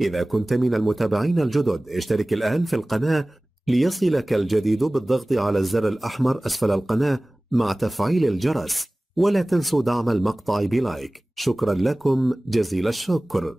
إذا كنت من المتابعين الجدد اشترك الآن في القناة ليصلك الجديد بالضغط على الزر الأحمر أسفل القناة مع تفعيل الجرس، ولا تنسوا دعم المقطع بلايك. شكرا لكم جزيل الشكر.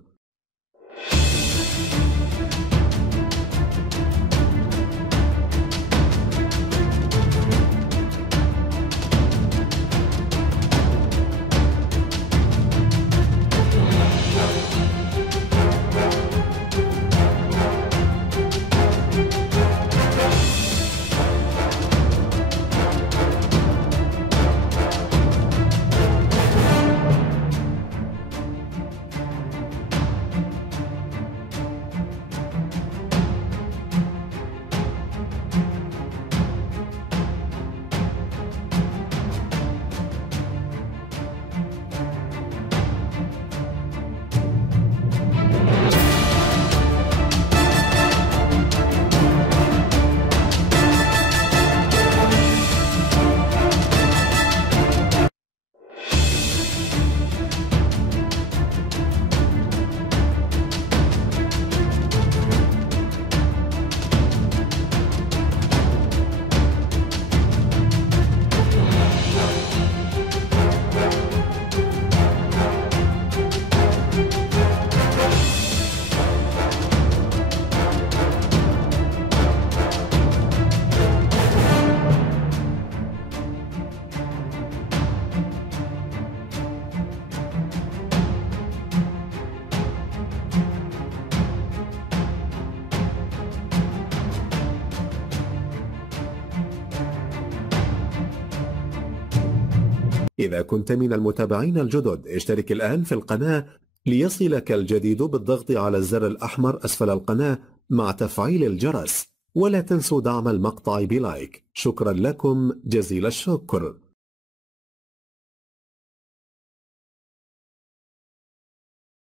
إذا كنت من المتابعين الجدد اشترك الآن في القناة ليصلك الجديد بالضغط على الزر الأحمر أسفل القناة مع تفعيل الجرس، ولا تنسوا دعم المقطع بلايك. شكرا لكم جزيل الشكر.